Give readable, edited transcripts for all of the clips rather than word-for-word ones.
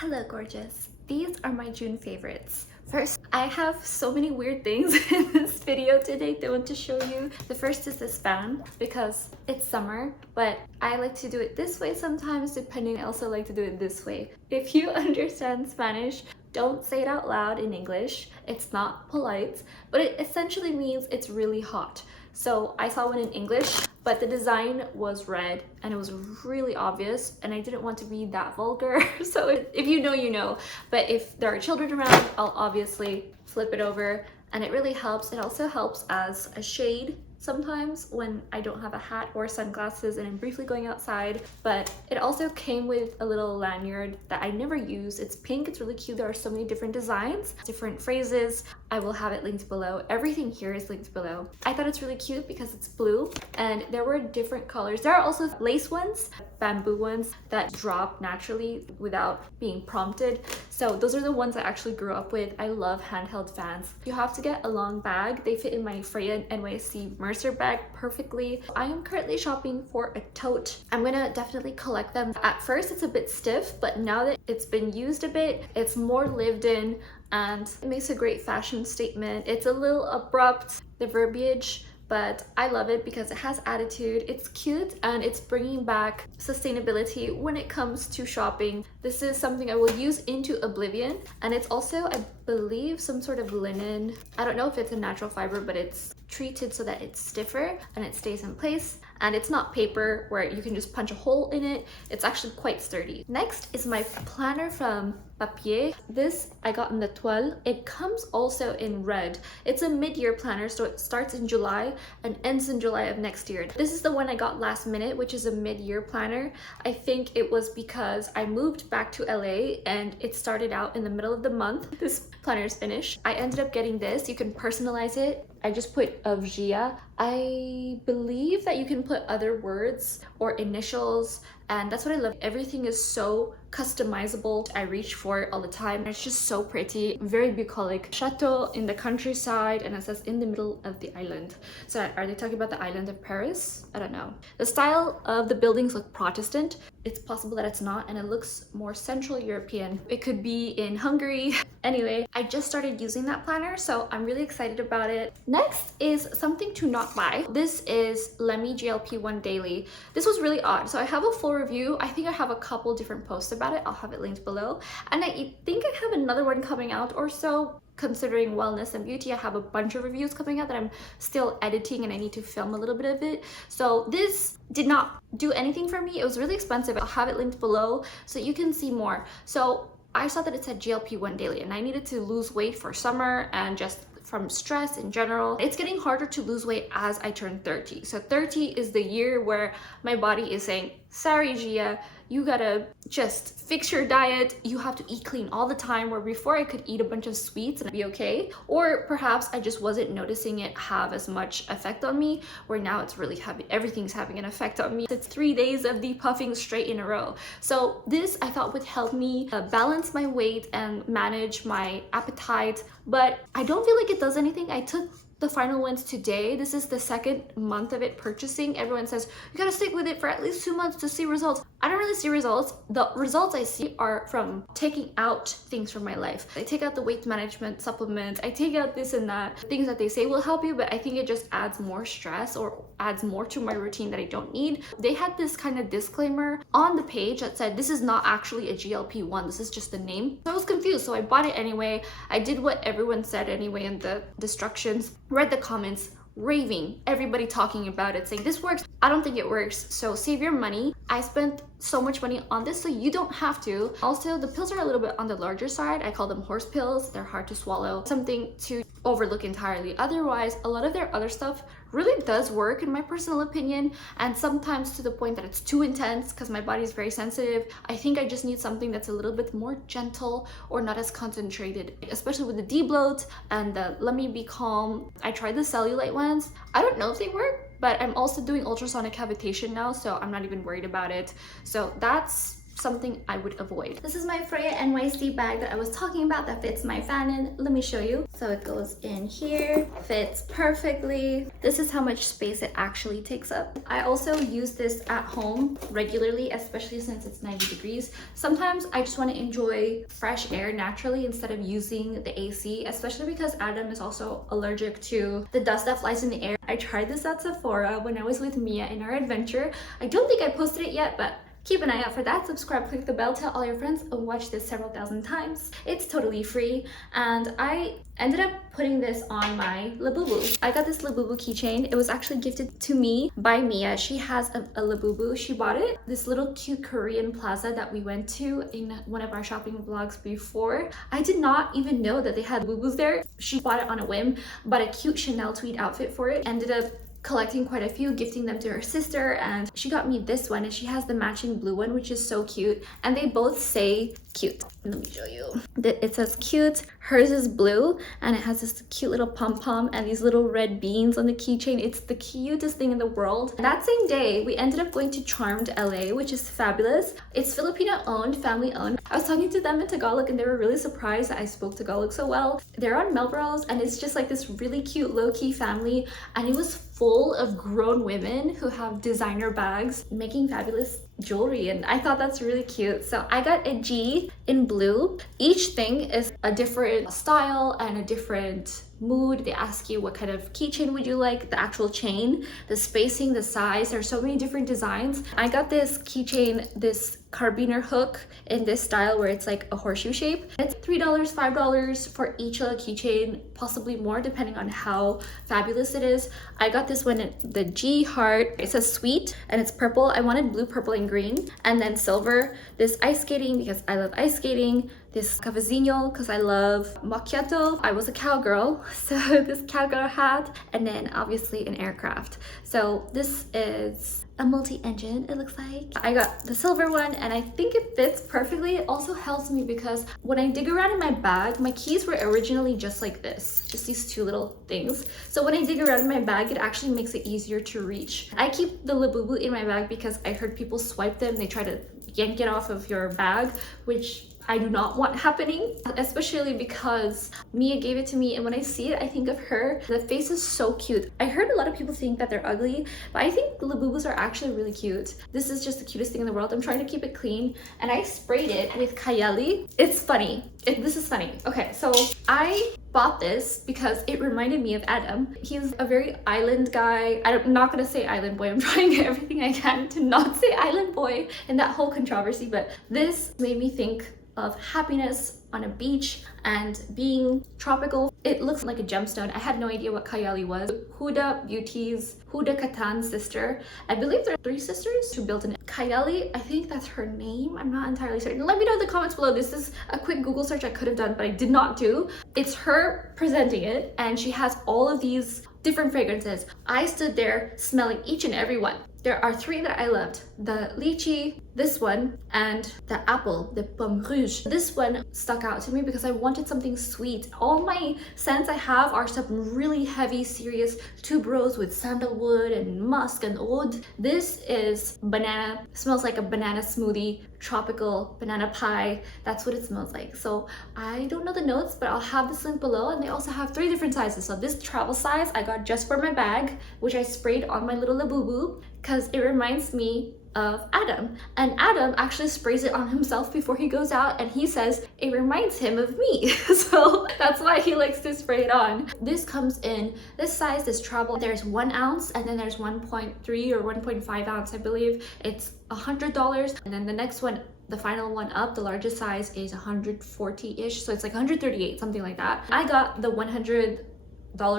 Hello, gorgeous. These are my June favorites. First, I have so many weird things in this video today that I want to show you. The first is this fan because it's summer, but I like to do it this way sometimes depending. I also like to do it this way. If you understand Spanish, don't say it out loud in English. It's not polite, but it essentially means it's really hot. So I saw one in English, but the design was red and it was really obvious and I didn't want to be that vulgar. So if you know, you know. But if there are children around, I'll obviously flip it over and it really helps. It also helps as a shade sometimes when I don't have a hat or sunglasses and I'm briefly going outside. But it also came with a little lanyard that I never use. It's pink, it's really cute. There are so many different designs, different phrases. I will have it linked below. Everything here is linked below. I thought it's really cute because it's blue and there were different colors. There are also lace ones, bamboo ones that drop naturally without being prompted. So those are the ones I actually grew up with. I love handheld fans. You have to get a long bag. They fit in my Freya NYC Mercer bag perfectly. I am currently shopping for a tote. I'm gonna definitely collect them. At first it's a bit stiff, but now that it's been used a bit, it's more lived in and it makes a great fashion statement. It's a little abrupt, the verbiage, but I love it because it has attitude, it's cute, and it's bringing back sustainability when it comes to shopping. This is something I will use into oblivion, and it's also, I believe, some sort of linen. I don't know if it's a natural fiber, but it's treated so that it's stiffer and it stays in place, and it's not paper where you can just punch a hole in it. It's actually quite sturdy. Next is my planner from Papier. This I got in the toile. It comes also in red. It's a mid-year planner, so it starts in July and ends in July of next year. This is the one I got last minute, which is a mid-year planner. I think it was because I moved back to LA and it started out in the middle of the month. This planner is finished. I ended up getting this. You can personalize it. I just put of Gia. I believe that you can put other words or initials, and that's what I love. Everything is so customizable. I reach for it all the time. It's just so pretty, very bucolic. Chateau in the countryside, and it says in the middle of the island. So are they talking about the island of Paris? I don't know. The style of the buildings look Protestant. It's possible that it's not, and it looks more Central European. It could be in Hungary. Anyway, I just started using that planner, so I'm really excited about it. Next is something to not buy. This is Lemme GLP-1 Daily. This was really odd. So I have a full review. I think I have a couple different posts about it. I'll have it linked below. And I think I have another one coming out or so. Considering wellness and beauty, I have a bunch of reviews coming out that I'm still editing and I need to film a little bit of it. So this did not do anything for me. It was really expensive. I'll have it linked below so you can see more. So I saw that it said GLP-1 Daily and I needed to lose weight for summer and just from stress in general. It's getting harder to lose weight as I turn 30. So 30 is the year where my body is saying, sorry Gia, you gotta just fix your diet. You have to eat clean all the time, where before I could eat a bunch of sweets and be okay. Or perhaps I just wasn't noticing it have as much effect on me, where now it's really having, everything's having an effect on me. It's 3 days of depuffing straight in a row. So this I thought would help me balance my weight and manage my appetite, but I don't feel like it does anything. I took the final ones today. This is the second month of it purchasing. Everyone says you gotta stick with it for at least 2 months to see results. I don't really see results. The results I see are from taking out things from my life. I take out the weight management supplements, I take out this and that, things that they say will help you, but I think it just adds more stress or adds more to my routine that I don't need. They had this kind of disclaimer on the page that said this is not actually a GLP-1, this is just the name. So I was confused, so I bought it anyway. I did what everyone said anyway in the instructions, read the comments, raving, everybody talking about it, saying this works. I don't think it works, so save your money. I spent so much money on this, so you don't have to. Also, the pills are a little bit on the larger side. I call them horse pills. They're hard to swallow. Something to overlook entirely. Otherwise, a lot of their other stuff really does work in my personal opinion, and sometimes to the point that it's too intense because my body is very sensitive. I think I just need something that's a little bit more gentle or not as concentrated, especially with the debloat and the let me be calm. I tried the cellulite ones. I don't know if they work, but I'm also doing ultrasonic cavitation now, so I'm not even worried about it. So that's something I would avoid. This is my Freya NYC bag that I was talking about that fits my fan in. Let me show you. So it goes in here, fits perfectly. This is how much space it actually takes up. I also use this at home regularly, especially since it's 90 degrees. Sometimes I just want to enjoy fresh air naturally instead of using the AC, especially because Adam is also allergic to the dust that flies in the air. I tried this at Sephora when I was with Mia in our adventure. I don't think I posted it yet, but keep an eye out for that. Subscribe, click the bell, tell all your friends, and watch this several thousand times. It's totally free, and I ended up putting this on my Labubu. I got this Labubu keychain. It was actually gifted to me by Mia. She has a Labubu. She bought it this little cute Korean plaza that we went to in one of our shopping vlogs before. I did not even know that they had Labubus there. She bought it on a whim, bought a cute Chanel tweed outfit for it, ended up collecting quite a few, gifting them to her sister, and she got me this one, and she has the matching blue one, which is so cute, and they both say cute. Let me show you. It says cute. Hers is blue, and it has this cute little pom-pom and these little red beans on the keychain. It's the cutest thing in the world. That same day, we ended up going to Charmed LA, which is fabulous. It's Filipino owned, family owned. I was talking to them in Tagalog, and they were really surprised that I spoke Tagalog so well. They're on Melrose, and it's just like this really cute low-key family, and it was full of grown women who have designer bags making fabulous jewelry, and I thought that's really cute. So I got a G in blue. Each thing is a different style and a different mood. They ask you what kind of keychain would you like, the actual chain, the spacing, the size. There's so many different designs. I got this keychain, this carabiner hook in this style where it's like a horseshoe shape. It's $3, $5 for each little keychain, possibly more depending on how fabulous it is. I got this one in the G heart. It says sweet and it's purple. I wanted blue, purple, and green, and then silver. This ice skating because I love ice skating. This cavazinho because I love macchiato. I was a cowgirl, so this cowgirl hat, and then obviously an aircraft. So this is a multi-engine, it looks like. I got the silver one, and I think it fits perfectly. It also helps me because when I dig around in my bag, my keys were originally just like this, just these two little things. So when I dig around in my bag, it actually makes it easier to reach. I keep the Labubu in my bag because I heard people swipe them, they try to yank it off of your bag, which I do not want happening, especially because Mia gave it to me, and when I see it, I think of her. The face is so cute. I heard a lot of people think that they're ugly, but I think Labubus are actually really cute. This is just the cutest thing in the world. I'm trying to keep it clean, and I sprayed it with Kayali. It's funny. This is funny. Okay, so I bought this because it reminded me of Adam. He's a very island guy. I'm not gonna say island boy. I'm trying everything I can to not say island boy in that whole controversy, but this made me think of happiness on a beach and being tropical. It looks like a gemstone. I had no idea what Kayali was. Huda Beauty's Huda Katan's sister. I believe there are 3 sisters who built it. Kayali, I think that's her name. I'm not entirely certain. Let me know in the comments below. This is a quick Google search I could have done, but I did not do. It's her presenting it, and she has all of these different fragrances. I stood there smelling each and every one. There are 3 that I loved. The lychee, this one, and the apple, the pomme rouge. This one stuck out to me because I wanted something sweet. All my scents I have are some really heavy, serious tuberose with sandalwood and musk and oud. This is banana. It smells like a banana smoothie, tropical banana pie. That's what it smells like. So I don't know the notes, but I'll have this link below, and they also have 3 different sizes. So this travel size I got just for my bag, which I sprayed on my little Labubu because it reminds me of Adam, and Adam actually sprays it on himself before he goes out, and he says it reminds him of me. So that's why he likes to spray it on. This comes in this size, this travel. There's 1 ounce, and then there's 1.3 or 1.5 ounce, I believe. It's $100, and then the next one, the final one up, the largest size, is 140-ish, so it's like 138, something like that. I got the $100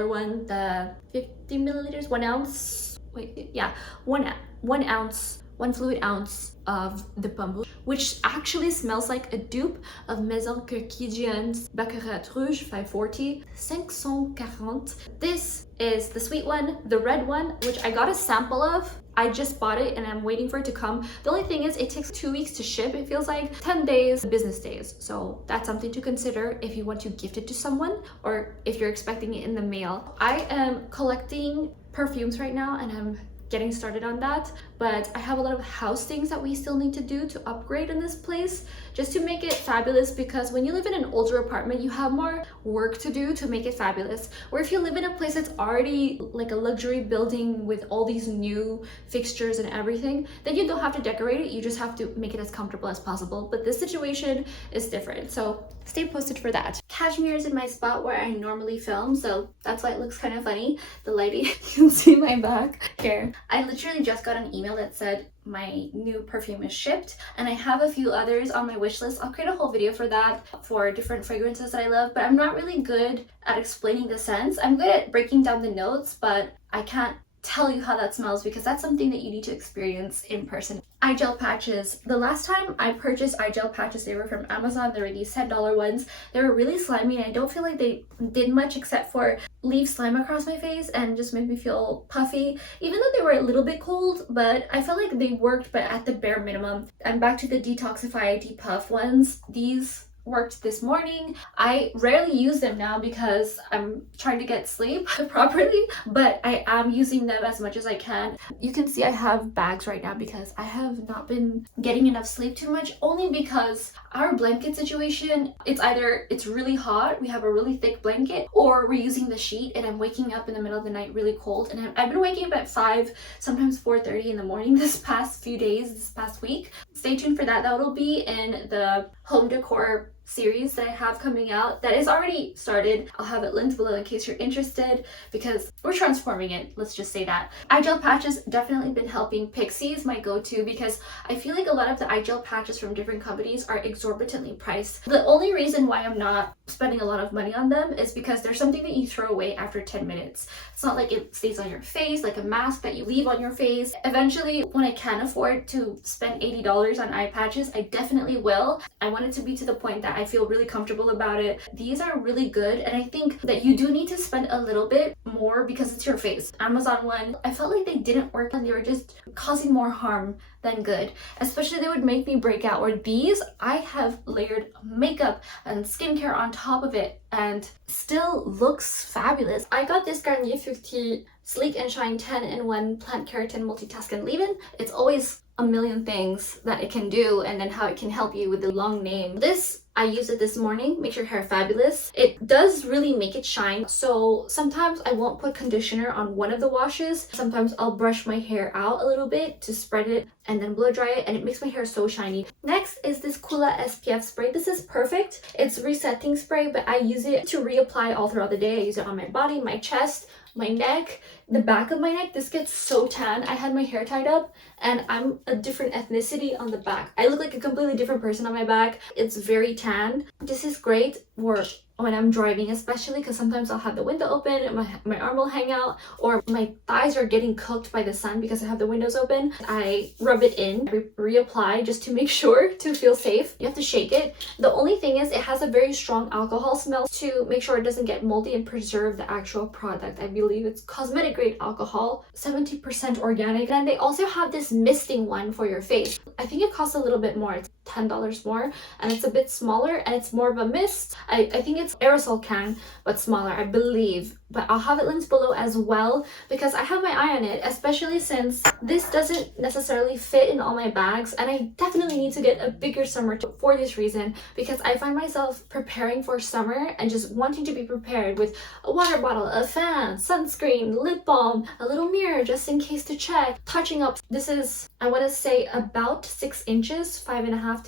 one, the 50 milliliters, 1 ounce. Wait, yeah, 1 ounce, 1 fluid ounce of the pomme rouge, which actually smells like a dupe of Maison Kirkhijian's Baccarat Rouge 540 540. This is the sweet one, the red one, which I got a sample of. I just bought it and I'm waiting for it to come. The only thing is it takes 2 weeks to ship. It feels like 10 days, business days. So that's something to consider if you want to gift it to someone or if you're expecting it in the mail. I am collecting perfumes right now, and I'm getting started on that. but I have a lot of house things that we still need to do to upgrade in this place just to make it fabulous, because when you live in an older apartment, you have more work to do to make it fabulous. Or if you live in a place that's already like a luxury building with all these new fixtures and everything, then you don't have to decorate it, you just have to make it as comfortable as possible. But this situation is different, so stay posted for that. Cashmere is in my spot where I normally film, so that's why it looks kind of funny. The lighting, you can see my back here. I literally just got an email that said my new perfume is shipped, and I have a few others on my wish list. I'll create a whole video for that, for different fragrances that I love, but I'm not really good at explaining the scents. I'm good at breaking down the notes, but I can't tell you how that smells because that's something that you need to experience in person. Eye gel patches. The last time I purchased eye gel patches, they were from Amazon. They were these $10 ones. They were really slimy, and I don't feel like they did much except for leave slime across my face and just make me feel puffy, even though they were a little bit cold, but I felt like they worked, but at the bare minimum. I'm back to the Detoxify Depuff ones. These worked this morning. I rarely use them now because I'm trying to get sleep properly, but I am using them as much as I can. You can see I have bags right now because I have not been getting enough sleep too much, only because our blanket situation, it's really hot, we have a really thick blanket, or we're using the sheet and I'm waking up in the middle of the night really cold, and I've been waking up at 5, sometimes 4:30 in the morning this past few days, this past week. Stay tuned for that. That'll be in the home decor series that I have coming out that is already started. I'll have it linked below in case you're interested, because we're transforming it, let's just say that. Eye gel patches definitely been helping. Pixie is my go-to because I feel like a lot of the eye gel patches from different companies are exorbitantly priced. The only reason why I'm not spending a lot of money on them is because there's something that you throw away after 10 minutes. It's not like it stays on your face like a mask that you leave on your face. Eventually, when I can afford to spend $80 on eye patches, I definitely will. I want it to be to the point that I feel really comfortable about it. These are really good, and I think that you do need to spend a little bit more because it's your face. Amazon one, I felt like they didn't work and they were just causing more harm than good. Especially they would make me break out, where these, I have layered makeup and skincare on top of it and still looks fabulous. I got this Garnier Fructis Sleek and Shine 10-in-1 Plant Keratin Multitask and Leave-In. It's always a million things that it can do, and then how it can help you with the long name. This, I used it this morning, makes your hair fabulous. It does really make it shine. So sometimes I won't put conditioner on one of the washes. Sometimes I'll brush my hair out a little bit to spread it and then blow dry it, and it makes my hair so shiny. Next is this Kula SPF spray. This is perfect. It's resetting spray, but I use it to reapply all throughout the day. I use it on my body, my chest, my neck, the back of my neck. This gets so tan. I had my hair tied up and I'm a different ethnicity on the back. I look like a completely different person on my back. It's very tan. This is great for when I'm driving, especially because sometimes I'll have the window open and my arm will hang out, or my thighs are getting cooked by the sun because I have the windows open. I rub it in, reapply just to make sure to feel safe. You have to shake it. The only thing is it has a very strong alcohol smell to make sure it doesn't get moldy and preserve the actual product. I believe it's cosmetic grade alcohol, 70% organic, and they also have this misting one for your face. I think it costs a little bit more. It's $10 more, and it's a bit smaller and it's more of a mist. I think it's aerosol can, but smaller, I believe. But I'll have it linked below as well because I have my eye on it, especially since this doesn't necessarily fit in all my bags, and I definitely need to get a bigger summer for this reason, because I find myself preparing for summer and just wanting to be prepared with a water bottle, a fan, sunscreen, lip balm, a little mirror just in case to check, touching up. This is, I want to say, about 6 inches, 5.5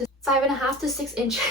to 6 inches.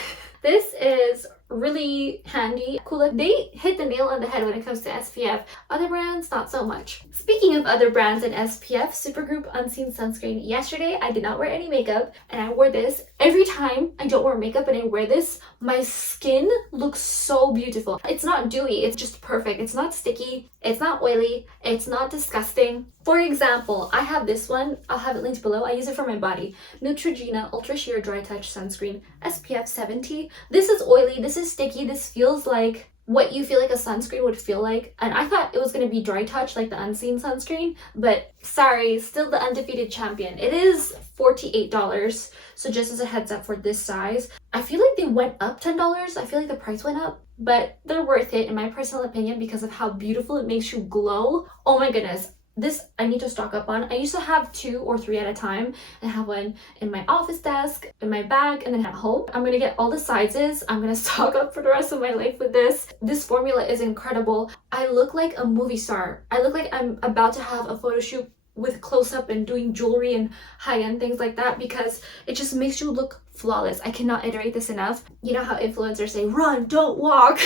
This is really handy. Kula, they hit the nail on the head when it comes to SPF. Other brands, not so much. Speaking of other brands and SPF, Supergroup Unseen Sunscreen. Yesterday, I did not wear any makeup, and I wore this. Every time I don't wear makeup and I wear this, my skin looks so beautiful. It's not dewy, it's just perfect. It's not sticky, it's not oily, it's not disgusting. For example, I have this one. I'll have it linked below. I use it for my body. Neutrogena Ultra Sheer Dry Touch Sunscreen, SPF 70. This is oily, this is sticky, this feels like what you feel like a sunscreen would feel like. And I thought it was going to be dry touch like the Unseen sunscreen, but sorry, still the undefeated champion. It is $48, so just as a heads up for this size. I feel like they went up $10. I feel like the price went up, but they're worth it in my personal opinion because of how beautiful it makes you glow. Oh my goodness. This I need to stock up on. I used to have 2 or 3 at a time. I have one in my office desk, in my bag, and then at home. I'm gonna get all the sizes. I'm gonna stock up for the rest of my life with this. This formula is incredible. I look like a movie star. I look like I'm about to have a photo shoot with close-up and doing jewelry and high-end things like that, because it just makes you look flawless. I cannot iterate this enough. You know how influencers say run, don't walk.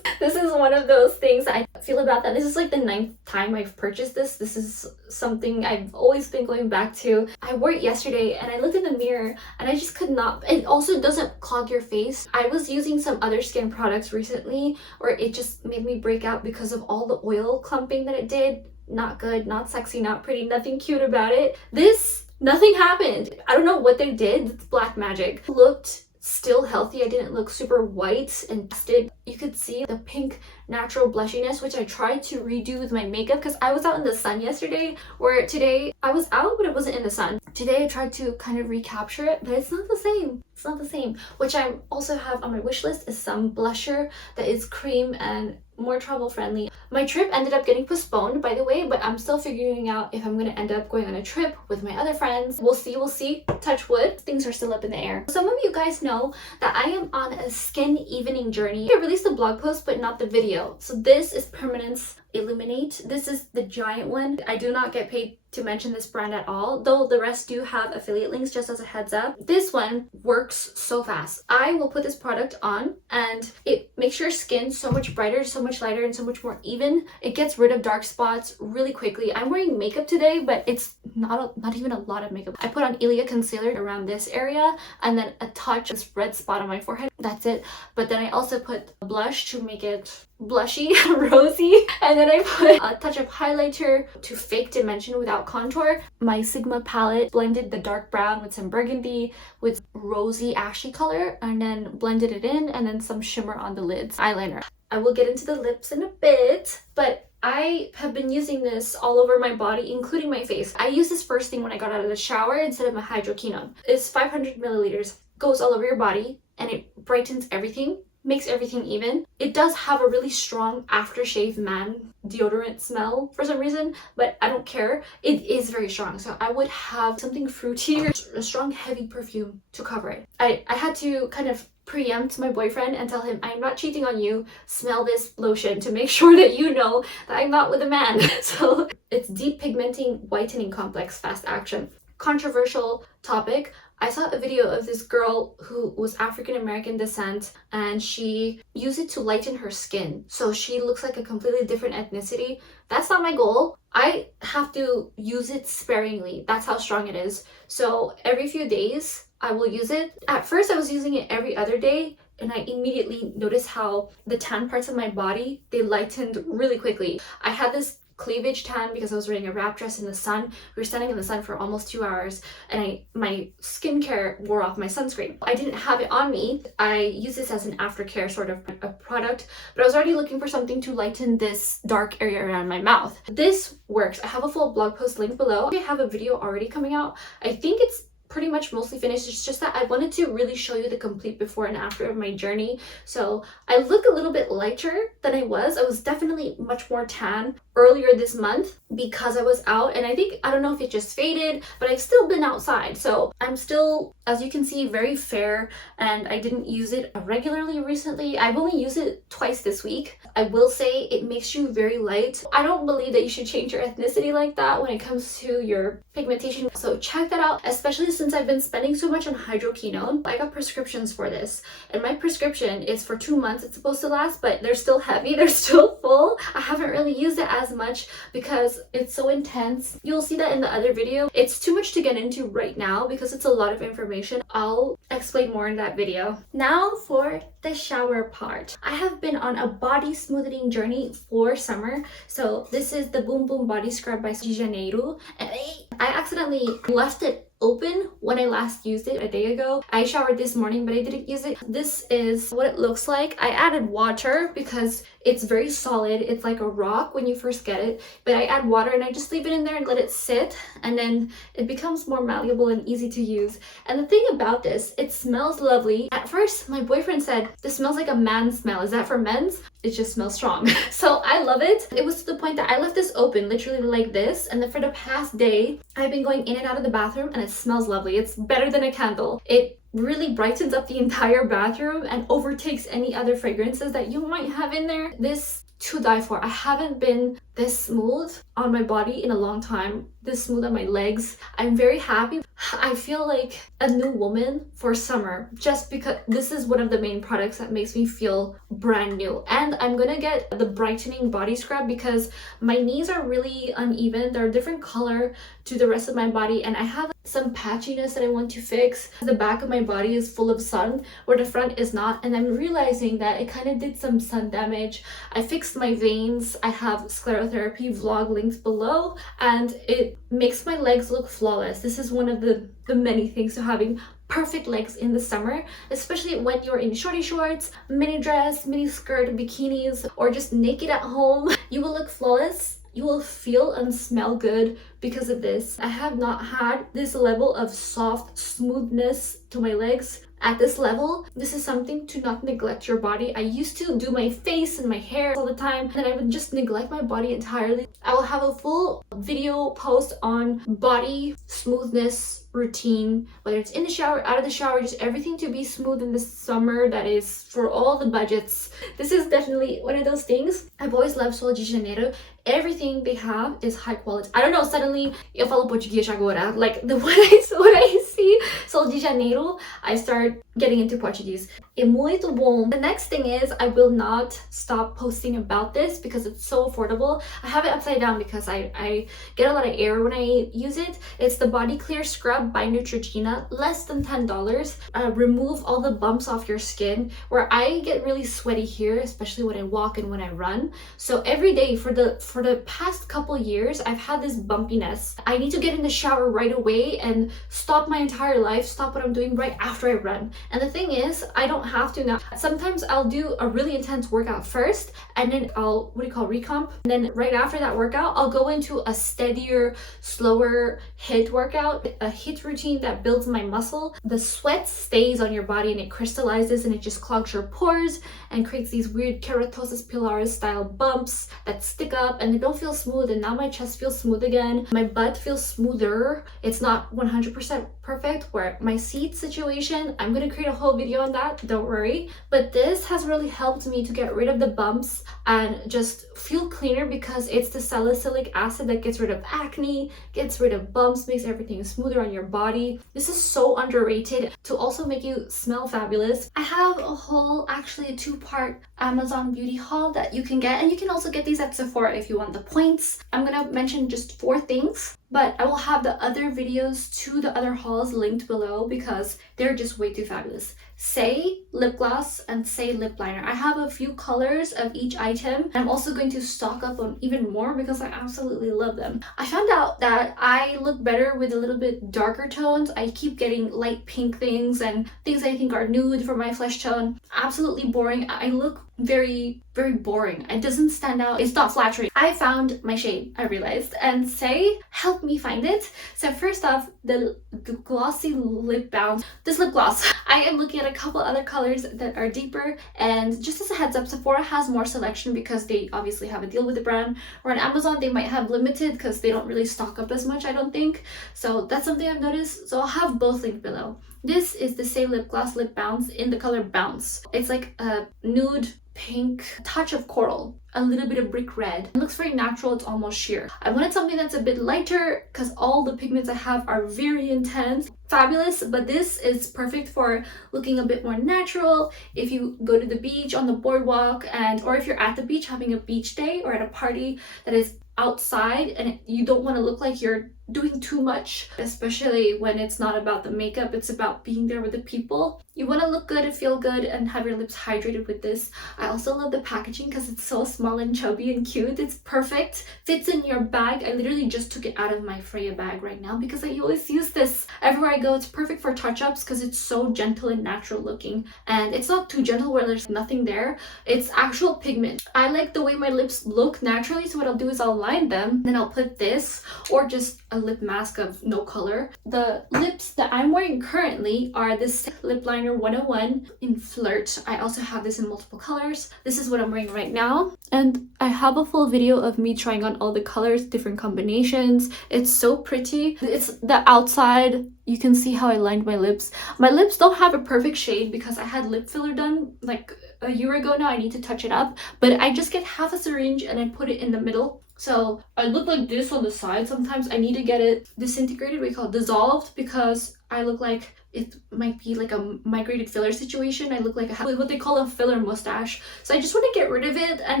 This is one of those things I feel about that. This is like the 9th time I've purchased this. This is something I've always been going back to. I wore it yesterday and I looked in the mirror and I just could not. It also doesn't clog your face. I was using some other skin products recently where it just made me break out because of all the oil clumping that it did. Not good, not sexy, not pretty, nothing cute about it. This, nothing happened. I don't know what they did. It's black magic. Looked still healthy. I didn't look super white and dusted. You could see the pink natural blushiness, which I tried to redo with my makeup because I was out in the sun yesterday, where today I was out but it wasn't in the sun. Today I tried to kind of recapture it, but it's not the same. It's not the same. Which I also have on my wish list is some blusher that is cream and more travel friendly. My trip ended up getting postponed, by the way, but I'm still figuring out if I'm gonna end up going on a trip with my other friends. We'll see, touch wood. Things are still up in the air. Some of you guys know that I am on a skin evening journey. I released a blog post but not the video. So this is Permanence Illuminate. This is the giant one. I do not get paid to mention this brand at all, though the rest do have affiliate links, just as a heads up. This one works so fast. I will put this product on and it makes your skin so much brighter, so much lighter, and so much more even. It gets rid of dark spots really quickly. I'm wearing makeup today, but it's not even a lot of makeup. I put on Ilia concealer around this area and then a touch of this red spot on my forehead. That's it. But then I also put blush to make it blushy, rosy, and then I put a touch of highlighter to fake dimension without contour. My Sigma palette blended the dark brown with some burgundy with rosy ashy color and then blended it in, and then some shimmer on the lids. Eyeliner. I will get into the lips in a bit, but I have been using this all over my body, including my face. I use this first thing when I got out of the shower instead of my hydroquinone. It's 500 milliliters, goes all over your body, and it brightens everything, makes everything even. It does have a really strong aftershave man deodorant smell for some reason, but I don't care. It is very strong, so I would have something fruity or a strong heavy perfume to cover it. I had to kind of preempt my boyfriend and tell him, I'm not cheating on you, smell this lotion to make sure that you know that I'm not with a man. So it's deep pigmenting whitening complex fast action. Controversial topic. I saw a video of this girl who was African American descent and she used it to lighten her skin. So she looks like a completely different ethnicity. That's not my goal. I have to use it sparingly. That's how strong it is. So every few days I will use it. At first I was using it every other day and I immediately noticed how the tan parts of my body, they lightened really quickly. I had this cleavage tan because I was wearing a wrap dress in the sun. We were standing in the sun for almost 2 hours and my skincare wore off my sunscreen. I didn't have it on me. I use this as an aftercare sort of a product, but I was already looking for something to lighten this dark area around my mouth. This works. I have a full blog post linked below. I have a video already coming out. I think it's pretty much mostly finished. It's just that I wanted to really show you the complete before and after of my journey. So I look a little bit lighter than I was. I was definitely much more tan earlier this month because I was out, and I don't know if it just faded, but I've still been outside. So I'm still, as you can see, very fair, and I didn't use it regularly recently. I've only used it twice this week. I will say it makes you very light. I don't believe that you should change your ethnicity like that when it comes to your pigmentation. So check that out, especially since I've been spending so much on hydroquinone. I got prescriptions for this, and my prescription is for 2 months. It's supposed to last, but they're still heavy. They're still full. I haven't really used it as much because it's so intense. You'll see that in the other video. It's too much to get into right now because it's a lot of information. I'll explain more in that video. Now for the shower part. I have been on a body smoothing journey for summer. So this is the Boom Boom Body Scrub by de Janeiro. And I accidentally left it open when I last used it a day ago. I showered this morning, but I didn't use it. This is what it looks like. I added water because it's very solid. It's like a rock when you first get it, but I add water and I just leave it in there and let it sit, and then it becomes more malleable and easy to use. And the thing about this, it smells lovely. At first, my boyfriend said, this smells like a man smell. Is that for men's? It just smells strong. So I love it. It was to the point that I left this open, literally like this, and then for the past day, I've been going in and out of the bathroom and it smells lovely. It's better than a candle. It really brightens up the entire bathroom and overtakes any other fragrances that you might have in there. This to die for. I haven't been this smooth on my body in a long time, this smooth on my legs. I'm very happy. I feel like a new woman for summer just because this is one of the main products that makes me feel brand new. And I'm gonna get the brightening body scrub because my knees are really uneven. They're a different color to the rest of my body, and I have some patchiness that I want to fix. The back of my body is full of sun where the front is not, and I'm realizing that it kind of did some sun damage. I fixed my veins. I have sclerotherapy vlog linked below, and it makes my legs look flawless. This is one of the many things to having perfect legs in the summer, especially when you're in shorty shorts, mini dress, mini skirt, bikinis, or just naked at home. You will look flawless. You will feel and smell good because of this. I have not had this level of soft smoothness to my legs at this level. This is something to not neglect your body. I used to do my face and my hair all the time, and I would just neglect my body entirely. I will have a full video post on body smoothness routine, whether it's in the shower, out of the shower, just everything to be smooth in the summer. That is for all the budgets. This is definitely one of those things. I've always loved Sol de Janeiro. Everything they have is high quality. I don't know, suddenly eu falo português agora. Like when I see Sol de Janeiro, I start getting into Portuguese. É muito bom. The next thing is I will not stop posting about this because it's so affordable. I have it upside down because I get a lot of air when I use it. It's the Body Clear Scrub by Neutrogena, less than $10. Remove all the bumps off your skin where I get really sweaty here, especially when I walk and when I run. So every day for the past couple years, I've had this bumpiness. I need to get in the shower right away and stop my entire life, stop what I'm doing right after I run. And the thing is, I don't have to now. Sometimes I'll do a really intense workout first, and then I'll, recomp. And then right after that workout, I'll go into a steadier, slower HIIT workout, a HIIT routine that builds my muscle. The sweat stays on your body and it crystallizes and it just clogs your pores and creates these weird keratosis pilaris style bumps that stick up and they don't feel smooth. And now my chest feels smooth again. My butt feels smoother. It's not 100% perfect. Where my seat situation, I'm gonna create a whole video on that, don't worry. But this has really helped me to get rid of the bumps and just feel cleaner because it's the salicylic acid that gets rid of acne, gets rid of bumps, makes everything smoother on your body. This is so underrated to also make you smell fabulous. I have a whole, actually a two-part Amazon beauty haul that you can get, and you can also get these at Sephora if you want the points. I'm gonna mention just 4 things, but I will have the other videos to the other hauls linked below because they're just way too fabulous. Saie lip gloss and Saie lip liner. I have a few colors of each item. I'm also going to stock up on even more because I absolutely love them. I found out that I look better with a little bit darker tones. I keep getting light pink things and things I think are nude for my flesh tone. Absolutely boring. I look very boring. It doesn't stand out. It's not flattering. I found my shade, I realized, and Saie helped me find it. So first off, the glossy lip balm. This lip gloss. I am looking at a couple other colors that are deeper, and just as a heads up, Sephora has more selection because they obviously have a deal with the brand, or on Amazon they might have limited because they don't really stock up as much, I don't think. So that's something I've noticed. So I'll have both linked below. This is the Saie lip gloss lip bounce in the color Bounce. It's like a nude pink, touch of coral, a little bit of brick red. It looks very natural. It's almost sheer. I wanted something that's a bit lighter because all the pigments I have are very intense. Fabulous, but this is perfect for looking a bit more natural if you go to the beach, on the boardwalk, or if you're at the beach having a beach day or at a party that is outside and you don't want to look like you're doing too much, especially when it's not about the makeup, it's about being there with the people. You want to look good and feel good and have your lips hydrated with this. I also love the packaging because it's so small and chubby and cute. It's perfect, fits in your bag. I literally just took it out of my Freya bag right now because I always use this everywhere I go. It's perfect for touch-ups because it's so gentle and natural looking, and it's not too gentle where there's nothing there. It's actual pigment. I like the way my lips look naturally, so what I'll do is I'll line them, then I'll put this or just a lip mask of no color. The lips that I'm wearing currently are this lip liner 101 in Flirt. I also have this in multiple colors. This is what I'm wearing right now, and I have a full video of me trying on all the colors, different combinations. It's so pretty. It's the outside. You can see how I lined my lips. My lips don't have a perfect shade because I had lip filler done like a year ago now. I need to touch it up, but I just get half a syringe and I put it in the middle. So I look like this on the side. Sometimes I need to get it disintegrated, we call it dissolved, because I look like it might be like a migrated filler situation. I look like I have what they call a filler mustache. So I just want to get rid of it and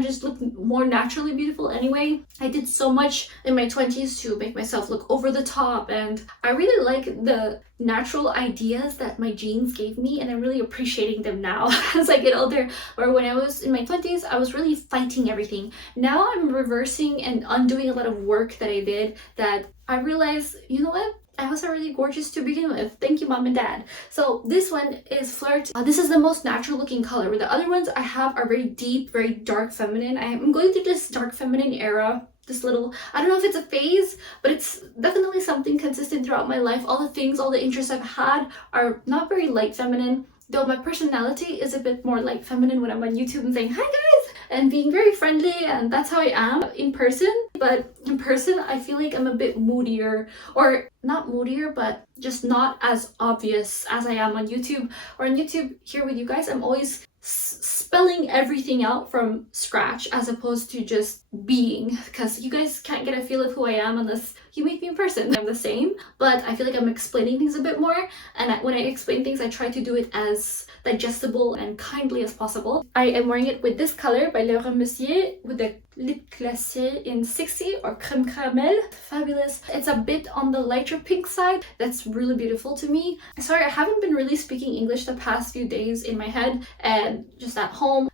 just look more naturally beautiful anyway. I did so much in my 20s to make myself look over the top, and I really like the natural ideas that my genes gave me, and I'm really appreciating them now as I get older. Where when I was in my 20s, I was really fighting everything. Now I'm reversing and undoing a lot of work that I did, that I realized, you know what? I was already gorgeous to begin with. Thank you, mom and dad. So this one is Flirt. This is the most natural looking color, where the other ones I have are very deep, very dark feminine. I'm going through this dark feminine era. This little, I don't know if it's a phase, but it's definitely something consistent throughout my life. All the things, all the interests I've had are not very light feminine, though my personality is a bit more light feminine when I'm on YouTube and saying, hi guys, and being very friendly, and that's how I am in person. But in person, I feel like I'm a bit moodier, or not moodier, but just not as obvious as I am on YouTube. Or on YouTube here with you guys, I'm always spelling everything out from scratch as opposed to just being, because you guys can't get a feel of who I am unless you meet me in person. I'm the same, but I feel like I'm explaining things a bit more, and when I explain things, I try to do it as digestible and kindly as possible. I am wearing it with this color by Melrose with the Lip Glacé in 60 or Crème Caramel. Fabulous. It's a bit on the lighter pink side. That's really beautiful to me. Sorry, I haven't been really speaking English the past few days in my head and just at home.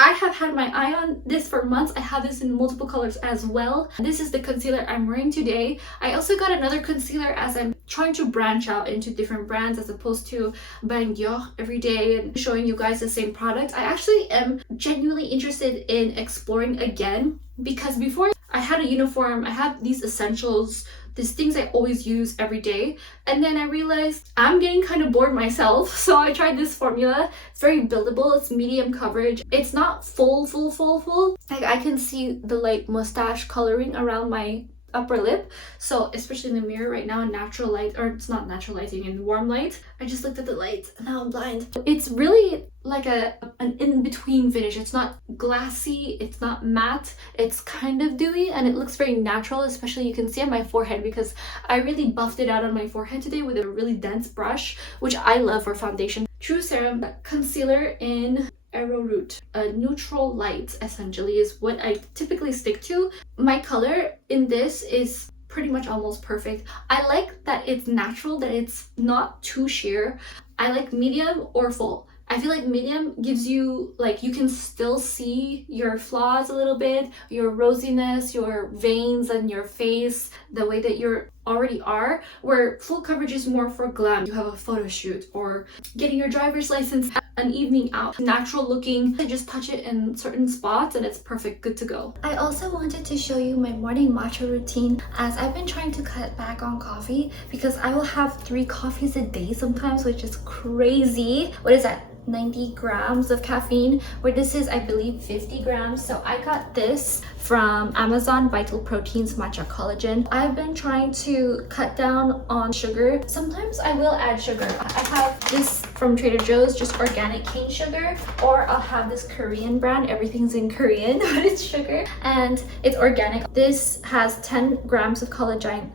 I have had my eye on this for months. I have this in multiple colors as well. This is the concealer I'm wearing today. I also got another concealer as I'm trying to branch out into different brands as opposed to buying Dior every day and showing you guys the same product. I actually am genuinely interested in exploring again, because before I had a uniform, I had these essentials, these things I always use every day, and then I realized I'm getting kind of bored myself, so I tried this formula. It's very buildable, it's medium coverage, it's not full. Like I can see the light mustache coloring around my upper lip, so especially in the mirror right now in natural light, or it's not natural lighting, in warm light. I just looked at the light and now I'm blind. It's really like an in-between finish. It's not glassy, it's not matte, it's kind of dewy, and it looks very natural. Especially you can see on my forehead, because I really buffed it out on my forehead today with a really dense brush, which I love for foundation. True Serum Concealer in Arrowroot, a neutral light essentially is what I typically stick to. My color in this is pretty much almost perfect. I like that it's natural, that it's not too sheer. I like medium or full. I feel like medium gives you, like, you can still see your flaws a little bit, your rosiness, your veins and your face, the way that you're already are, where full coverage is more for glam. You have a photo shoot or getting your driver's license, an evening out, natural looking. I just touch it in certain spots and it's perfect, good to go. I also wanted to show you my morning matcha routine, as I've been trying to cut back on coffee because I will have 3 coffees a day sometimes, which is crazy. What is that? 90 grams of caffeine, where this is, I believe, 50 grams. So I got this from Amazon, Vital Proteins Matcha Collagen. I've been trying to cut down on sugar. Sometimes I will add sugar. I have this from Trader Joe's, just organic cane sugar, or I'll have this Korean brand. Everything's in Korean, but it's sugar and it's organic. This has 10 grams of collagen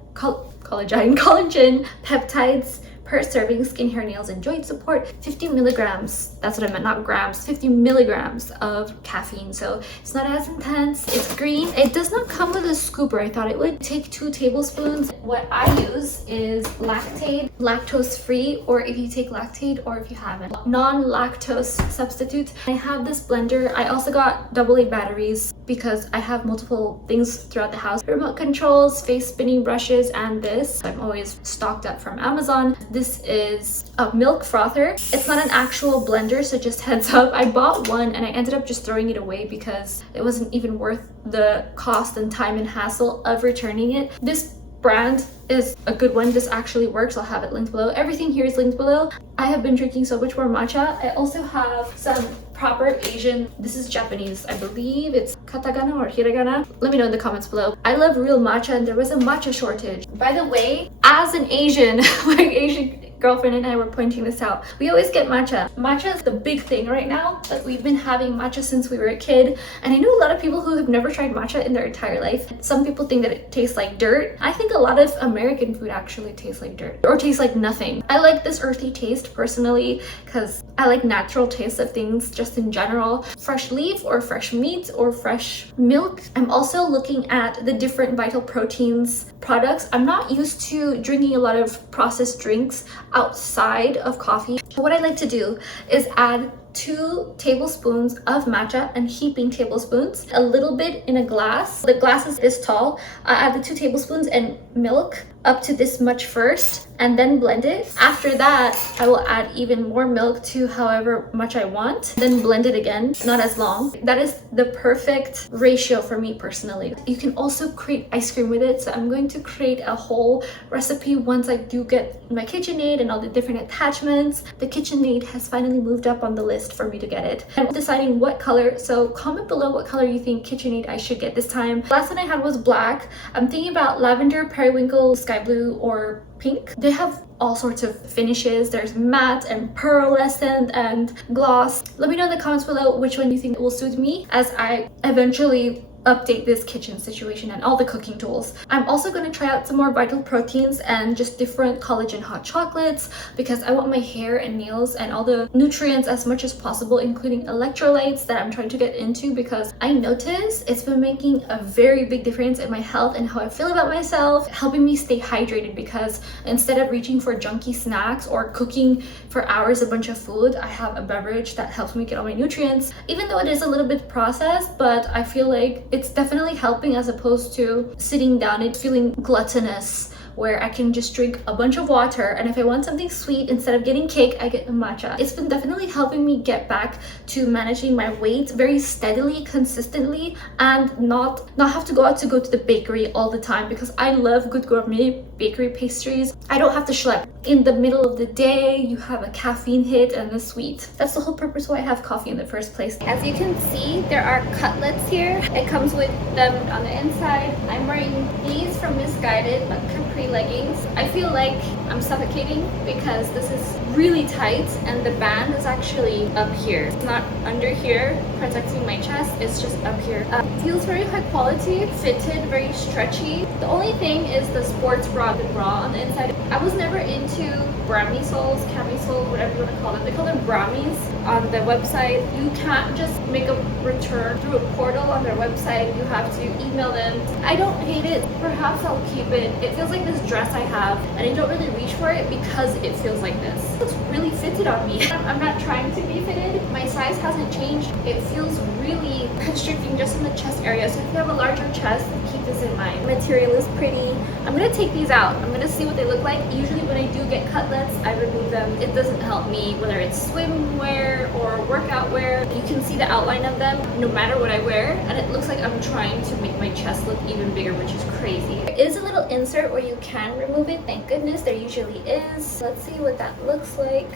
peptides, per serving, skincare, nails, and joint support. 50 milligrams, that's what I meant, not grams, 50 milligrams of caffeine. So it's not as intense. It's green. It does not come with a scooper. I thought it would. Take 2 tablespoons. What I use is lactate, lactose free, or if you take lactate or if you haven't, non-lactose substitute. I have this blender. I also got AA batteries because I have multiple things throughout the house. Remote controls, face spinning brushes, and this. I'm always stocked up from Amazon. This is a milk frother. It's not an actual blender, so just heads up. I bought one and I ended up just throwing it away because it wasn't even worth the cost and time and hassle of returning it. This brand is a good one. This actually works. I'll have it linked below. Everything here is linked below. I have been drinking so much more matcha. I also have some proper Asian, this is Japanese, I believe it's katakana or hiragana. Let me know in the comments below. I love real matcha and there was a matcha shortage. By the way, as an Asian, my Asian girlfriend and I were pointing this out. We always get matcha. Matcha is the big thing right now. Like, we've been having matcha since we were a kid, and I know a lot of people who have never tried matcha in their entire life. Some people think that it tastes like dirt. I think a lot of American food actually tastes like dirt or tastes like nothing. I like this earthy taste personally because I like natural taste of things just in general. Fresh leaf or fresh meat or fresh milk. I'm also looking at the different Vital Proteins products. I'm not used to drinking a lot of processed drinks outside of coffee. What I like to do is add 2 tablespoons of matcha and heaping tablespoons, a little bit in a glass. The glass is this tall. I add the 2 tablespoons and milk up to this much first and then blend it. After that, I will add even more milk to however much I want, then blend it again, not as long. That is the perfect ratio for me personally. You can also create ice cream with it, so I'm going to create a whole recipe once I do get my KitchenAid and all the different attachments. The KitchenAid has finally moved up on the list for me to get it. I'm deciding what color, so comment below what color you think KitchenAid I should get this time. Last one I had was black. I'm thinking about lavender, periwinkle, sky blue, or pink. They have all sorts of finishes. There's matte and pearlescent and gloss. Let me know in the comments below which one you think will suit me as I eventually update this kitchen situation and all the cooking tools. I'm also going to try out some more Vital Proteins and just different collagen hot chocolates because I want my hair and nails and all the nutrients as much as possible, including electrolytes that I'm trying to get into because I notice it's been making a very big difference in my health and how I feel about myself, helping me stay hydrated because instead of reaching for junky snacks or cooking for hours a bunch of food, I have a beverage that helps me get all my nutrients, even though it is a little bit processed, but I feel like it's definitely helping as opposed to sitting down and feeling gluttonous where I can just drink a bunch of water, and if I want something sweet, instead of getting cake, I get a matcha. It's been definitely helping me get back to managing my weight very steadily, consistently, and not have to go to the bakery all the time because I love good gourmet bakery pastries. I don't have to schlep. In the middle of the day, you have a caffeine hit and a sweet. That's the whole purpose why I have coffee in the first place. As you can see, there are cutlets here. It comes with them on the inside. I'm wearing these from Misguided, but capri leggings. I feel like I'm suffocating because this is really tight and the band is actually up here. It's not under here protecting my chest, it's just up here. Feels very high quality, fitted, very stretchy. The only thing is the sports bra, the bra on the inside. I was never into bramisoles, camisoles, whatever you want to call them. They call them bramis on the website. You can't just make a return through a portal on their website. You have to email them. I don't hate it. Perhaps I'll keep it. It feels like this dress I have and I don't really reach for it because it feels like this. It's really fitted on me. I'm not trying to be fitted. My size hasn't changed. It feels really constricting just in the chest area. So if you have a larger chest, keep this in mind. Material is pretty. I'm gonna take these out. I'm gonna see what they look like. Usually when I do get cutlets, I remove them. It doesn't help me whether it's swimwear or workout wear. You can see the outline of them no matter what I wear, and it looks like I'm trying to make my chest look even bigger, which is crazy. There is a little insert where you can remove it. Thank goodness there usually is. Let's see what that looks like.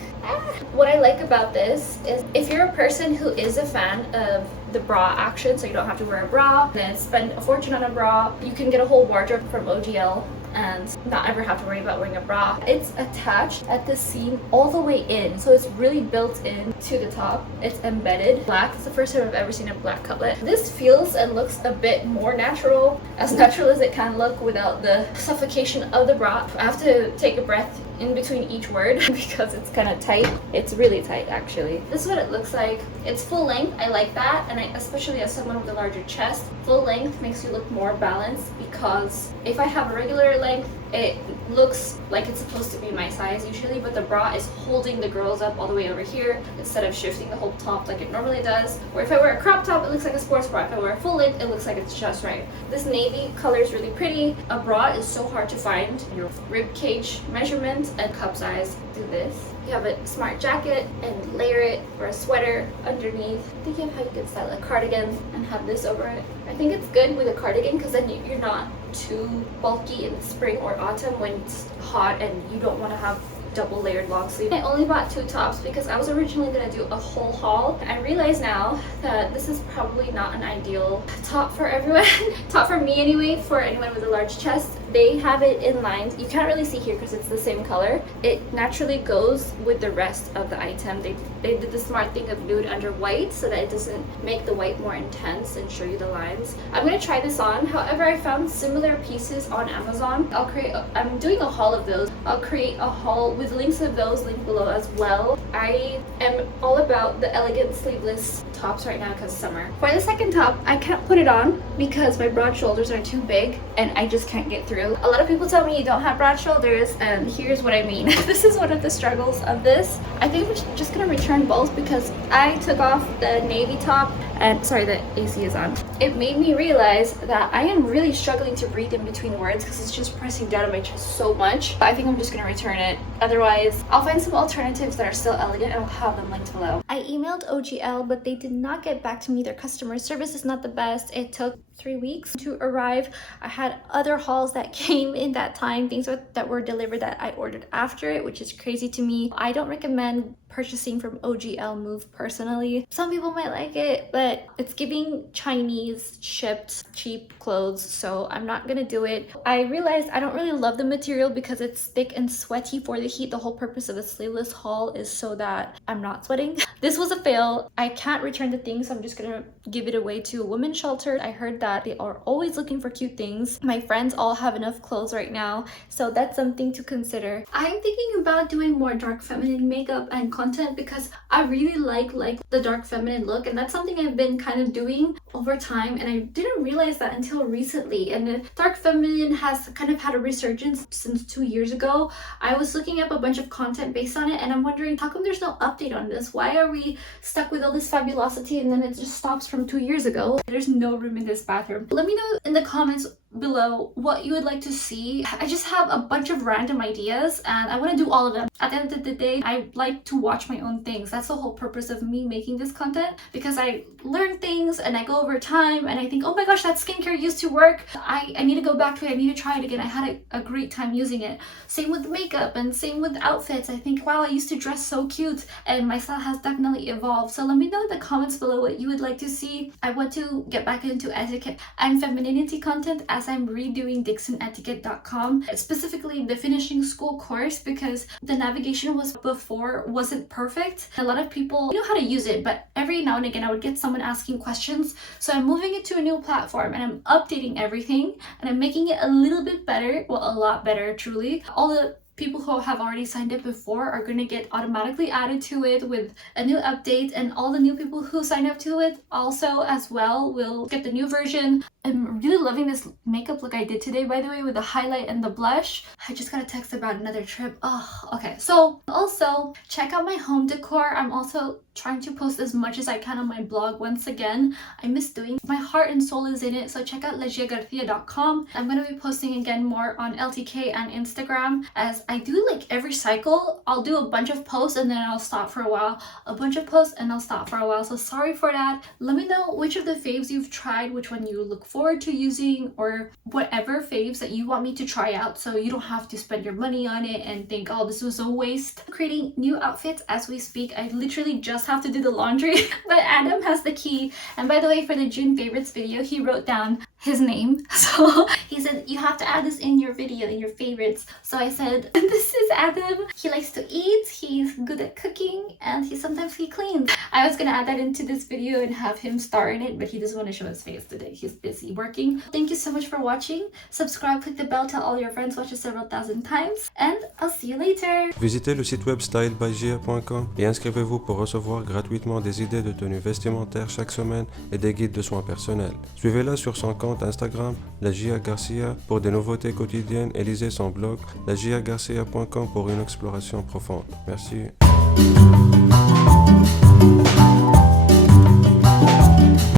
What I like about this is if you're a person who is a fan of the bra action, so you don't have to wear a bra, then spend a fortune on a bra, you can get a whole wardrobe from OGL and not ever have to worry about wearing a bra. It's attached at the seam all the way in, so it's really built in to the top. It's embedded black. It's the first time I've ever seen a black cutlet. This feels and looks a bit more natural as it can look without the suffocation of the bra. I have to take a breath in between each word because it's kind of tight. It's really tight actually. This is what it looks like. It's full length. I like that, and especially as someone with a larger chest, full length makes you look more balanced, because if I have a regular length, it looks like it's supposed to be my size usually, but the bra is holding the girls up all the way over here instead of shifting the whole top like it normally does. Or if I wear a crop top, it looks like a sports bra. If I wear a full length, it looks like it's just right. This navy color is really pretty. A bra is so hard to find. Your rib cage measurement and cup size. Do this. You have a smart jacket and layer it, or a sweater underneath. Think of how you could style a cardigan and have this over it. I think it's good with a cardigan because then you're not too bulky in the spring or autumn when it's hot and you don't want to have double layered long sleeve. I only bought 2 tops because I was originally going to do a whole haul. I realize now that this is probably not an ideal top for everyone. Top for me anyway, for anyone with a large chest. They have it in lines. You can't really see here because it's the same color. It naturally goes with the rest of the item. They did the smart thing of nude under white so that it doesn't make the white more intense and show you the lines. I'm going to try this on. However, I found similar pieces on Amazon. I'm doing a haul of those. I'll create a haul with links of those linked below as well. I am all about the elegant sleeveless tops right now because summer. For the second top, I can't put it on because my broad shoulders are too big and I just can't get through. A lot of people tell me you don't have broad shoulders, and here's what I mean. This is one of the struggles of this. I think we're just gonna return both because I took off the navy top, and sorry, the AC is on. It made me realize that I am really struggling to breathe in between words because it's just pressing down on my chest so much. I think I'm just gonna return it. Otherwise, I'll find some alternatives that are still elegant and I'll have them linked below. I emailed OGL, but they did not get back to me. Their customer service is not the best. It took 3 weeks to arrive. I had other hauls that came in that time, things that were delivered that I ordered after it, which is crazy to me. I don't recommend purchasing from OGL Move personally. Some people might like it, but it's giving Chinese shipped cheap clothes, so I'm not gonna do it. I realized I don't really love the material because it's thick and sweaty for the heat. The whole purpose of a sleeveless haul is so that I'm not sweating. This was a fail. I can't return the things, so I'm just gonna give it away to a women's shelter. I heard that they are always looking for cute things. My friends all have enough clothes right now, so that's something to consider. I'm thinking about doing more dark feminine makeup and content because I really like the dark feminine look, and that's something I've been kind of doing over time, and I didn't realize that until recently. And the dark feminine has kind of had a resurgence since 2 years ago. I was looking up a bunch of content based on it, and I'm wondering how come there's no update on this? Why are we stuck with all this fabulosity and then it just stops from 2 years ago? There's no room in this bathroom. Let me know in the comments below what you would like to see. I just have a bunch of random ideas and I want to do all of them. At the end of the day, I like to watch my own things. That's the whole purpose of me making this content, because I learn things and I go over time and I think, oh my gosh, that skincare used to work. I need to go back to it. I need to try it again. I had a great time using it. Same with makeup and same with outfits. I think, wow, I used to dress so cute, and my style has definitely evolved. So let me know in the comments below what you would like to see. I want to get back into etiquette and femininity content as I'm redoing DixonEtiquette.com, specifically the finishing school course, because the navigation wasn't perfect. A lot of people know how to use it, but every now and again I would get someone asking questions. So I'm moving it to a new platform and I'm updating everything and I'm making it a little bit better, well, a lot better truly. All the people who have already signed up before are going to get automatically added to it with a new update, and all the new people who sign up to it also as well will get the new version. I'm really loving this makeup look I did today, by the way, with the highlight and the blush. I just got a text about another trip. Oh, okay. So also check out my home decor. I'm also trying to post as much as I can on my blog once again. I miss doing. My heart and soul is in it, so check out legiagarcia.com. I'm going to be posting again more on LTK and Instagram, as I do like every cycle. I'll do a bunch of posts and then I'll stop for a while, a bunch of posts and I'll stop for a while, so sorry for that. Let me know which of the faves you've tried, which one you look forward to using, or whatever faves that you want me to try out so you don't have to spend your money on it and think, oh, this was a waste. I'm creating new outfits as we speak. I literally just have to do the laundry but Adam has the key. And by the way, for the June favorites video, he wrote down his name. So he said, you have to add this in your video, in your favorites. So I said, this is Adam. He likes to eat, he's good at cooking, and sometimes he cleans. I was gonna add that into this video and have him star in it, but he doesn't want to show his face today. He's busy working. Thank you so much for watching. Subscribe, click the bell, tell all your friends, watch it several thousand times, and I'll see you later. Visitez le site web stylebygia.com et inscrivez-vous pour recevoir gratuitement des idées de tenues vestimentaires chaque semaine et des guides de soins personnels. Suivez-la sur son compte Instagram, la Gia Garcia, pour des nouveautés quotidiennes et lisez son blog, lagiagarcia.com pour une exploration profonde. Merci.